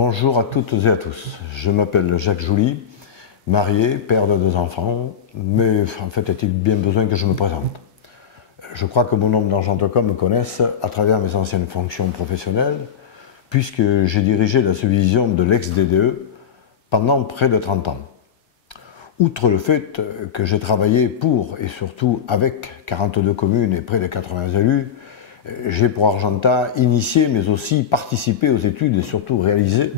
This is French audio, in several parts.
Bonjour à toutes et à tous. Je m'appelle Jacques Jouly, marié, père de 2 enfants, mais en fait, est-il bien besoin que je me présente? Je crois que mon nom d'Argentecom me connaisse à travers mes anciennes fonctions professionnelles, puisque j'ai dirigé la subdivision de l'ex-DDE pendant près de 30 ans. Outre le fait que j'ai travaillé pour et surtout avec 42 communes et près de 80 élus, j'ai pour Argentat initié mais aussi participé aux études et surtout réalisé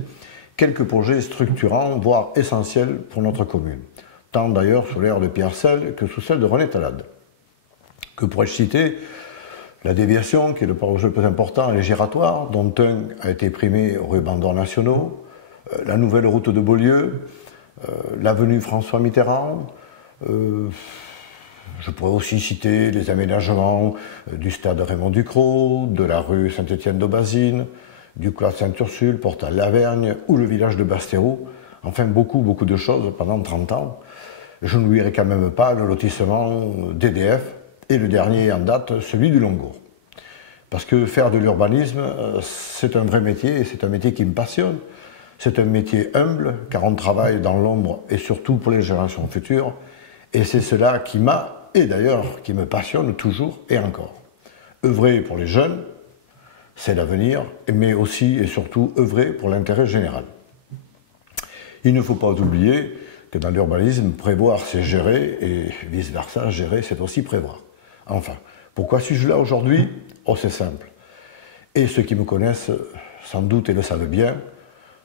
quelques projets structurants, voire essentiels pour notre commune, tant d'ailleurs sous l'ère de Pierre Selle que sous celle de René Talade. Que pourrais-je citer? La déviation, qui est le projet le plus important, et les giratoires, dont un a été primé aux rubans d'or nationaux, la nouvelle route de Beaulieu, l'avenue François Mitterrand. Je pourrais aussi citer les aménagements du stade Raymond Ducrot, de la rue Saint-Étienne-d'Aubazine, du cloître Sainte-Ursule, Portal Lavergne ou le village de Bastéroux. Enfin, beaucoup de choses pendant 30 ans. Je n'oublierai quand même pas le lotissement d'EDF et le dernier en date, celui du Longour. Parce que faire de l'urbanisme, c'est un vrai métier et c'est un métier qui me passionne. C'est un métier humble, car on travaille dans l'ombre et surtout pour les générations futures. Et c'est cela qui m'a, et d'ailleurs qui me passionne toujours et encore. Œuvrer pour les jeunes, c'est l'avenir, mais aussi et surtout œuvrer pour l'intérêt général. Il ne faut pas oublier que dans l'urbanisme, prévoir c'est gérer, et vice-versa, gérer c'est aussi prévoir. Enfin, pourquoi suis-je là aujourd'hui? Oh, c'est simple. Et ceux qui me connaissent, sans doute et le savent bien,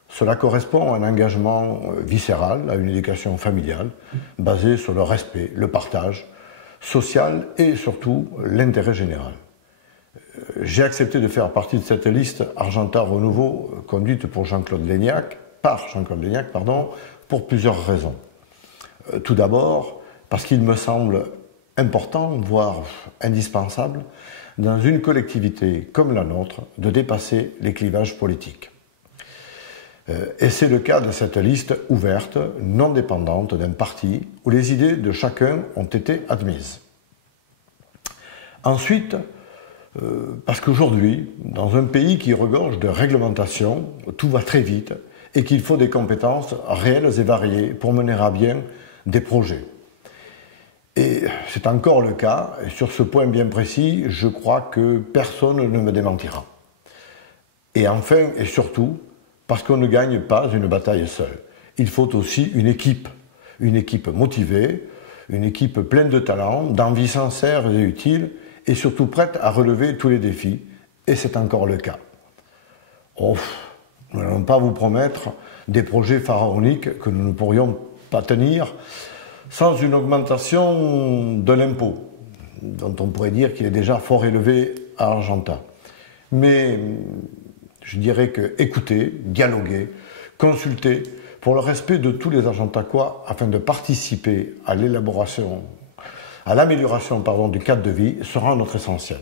cela correspond à un engagement viscéral, à une éducation familiale, basée sur le respect, le partage, social et surtout l'intérêt général. J'ai accepté de faire partie de cette liste Argentat Renouveau conduite par Jean-Claude Léniac, pour plusieurs raisons. Tout d'abord, parce qu'il me semble important, voire indispensable, dans une collectivité comme la nôtre, de dépasser les clivages politiques. Et c'est le cas de cette liste ouverte, non dépendante d'un parti, où les idées de chacun ont été admises. Ensuite, parce qu'aujourd'hui, dans un pays qui regorge de réglementations, tout va très vite et qu'il faut des compétences réelles et variées pour mener à bien des projets. Et c'est encore le cas, et sur ce point bien précis, je crois que personne ne me démentira. Et enfin, et surtout, parce qu'on ne gagne pas une bataille seule. Il faut aussi une équipe motivée, une équipe pleine de talent, d'envie sincère et utile, et surtout prête à relever tous les défis, et c'est encore le cas. Oh, nous n'allons pas vous promettre des projets pharaoniques que nous ne pourrions pas tenir sans une augmentation de l'impôt, dont on pourrait dire qu'il est déjà fort élevé à Argentat. Mais je dirais que écouter, dialoguer, consulter, pour le respect de tous les Argentacois, afin de participer à l'amélioration du cadre de vie, sera notre essentiel.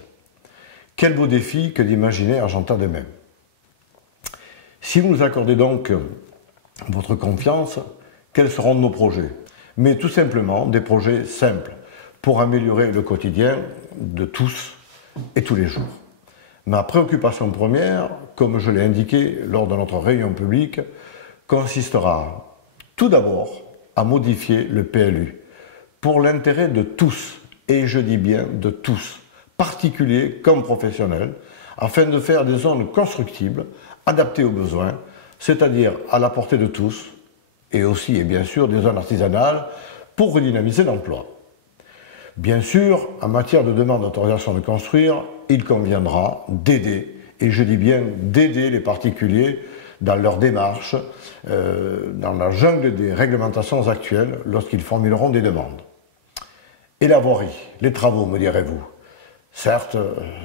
Quel beau défi que d'imaginer Argentat de même. Si vous nous accordez donc votre confiance, quels seront nos projets? Mais tout simplement des projets simples, pour améliorer le quotidien de tous et tous les jours. Ma préoccupation première, comme je l'ai indiqué lors de notre réunion publique, consistera tout d'abord à modifier le PLU pour l'intérêt de tous, et je dis bien de tous, particuliers comme professionnels, afin de faire des zones constructibles, adaptées aux besoins, c'est-à-dire à la portée de tous, et aussi et bien sûr des zones artisanales pour redynamiser l'emploi. Bien sûr, en matière de demande d'autorisation de construire, il conviendra d'aider, et je dis bien d'aider les particuliers dans leur démarche, dans la jungle des réglementations actuelles, lorsqu'ils formuleront des demandes. Et la voirie, les travaux, me direz-vous. Certes,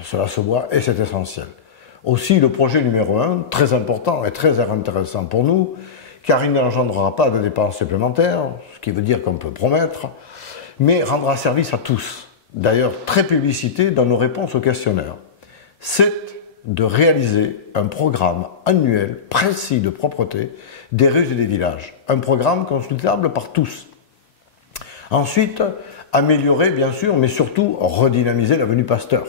cela se voit et c'est essentiel. Aussi, le projet numéro 1, très important et très intéressant pour nous, car il n'engendrera pas de dépenses supplémentaires, ce qui veut dire qu'on peut promettre, mais rendra service à tous. D'ailleurs, très publicité dans nos réponses aux questionnaires. C'est de réaliser un programme annuel précis de propreté des rues et des villages. Un programme consultable par tous. Ensuite, améliorer bien sûr, mais surtout redynamiser l'avenue Pasteur.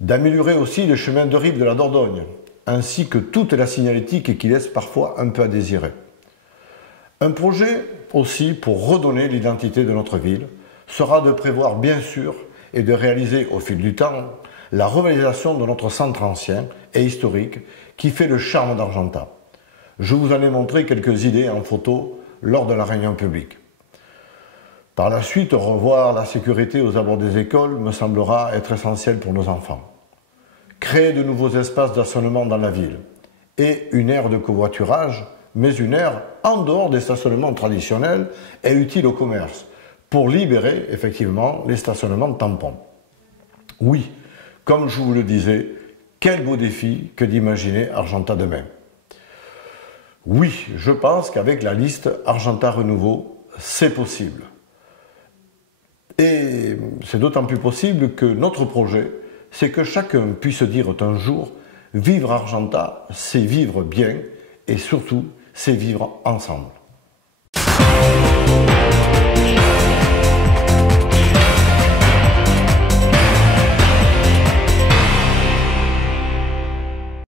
D'améliorer aussi les chemins de rive de la Dordogne, ainsi que toute la signalétique qui laisse parfois un peu à désirer. Un projet aussi pour redonner l'identité de notre ville sera de prévoir bien sûr et de réaliser au fil du temps la revitalisation de notre centre ancien et historique qui fait le charme d'Argentat. Je vous en ai montré quelques idées en photo lors de la réunion publique. Par la suite, revoir la sécurité aux abords des écoles me semblera être essentiel pour nos enfants. Créer de nouveaux espaces d'assainissement dans la ville et une aire de covoiturage, mais une aire en dehors des stationnements traditionnels et utile au commerce, pour libérer effectivement les stationnements de tampons. Oui, comme je vous le disais, quel beau défi que d'imaginer Argentat demain. Oui, je pense qu'avec la liste Argentat Renouveau, c'est possible. Et c'est d'autant plus possible que notre projet, c'est que chacun puisse dire un jour, vivre Argentat, c'est vivre bien et surtout, c'est vivre ensemble.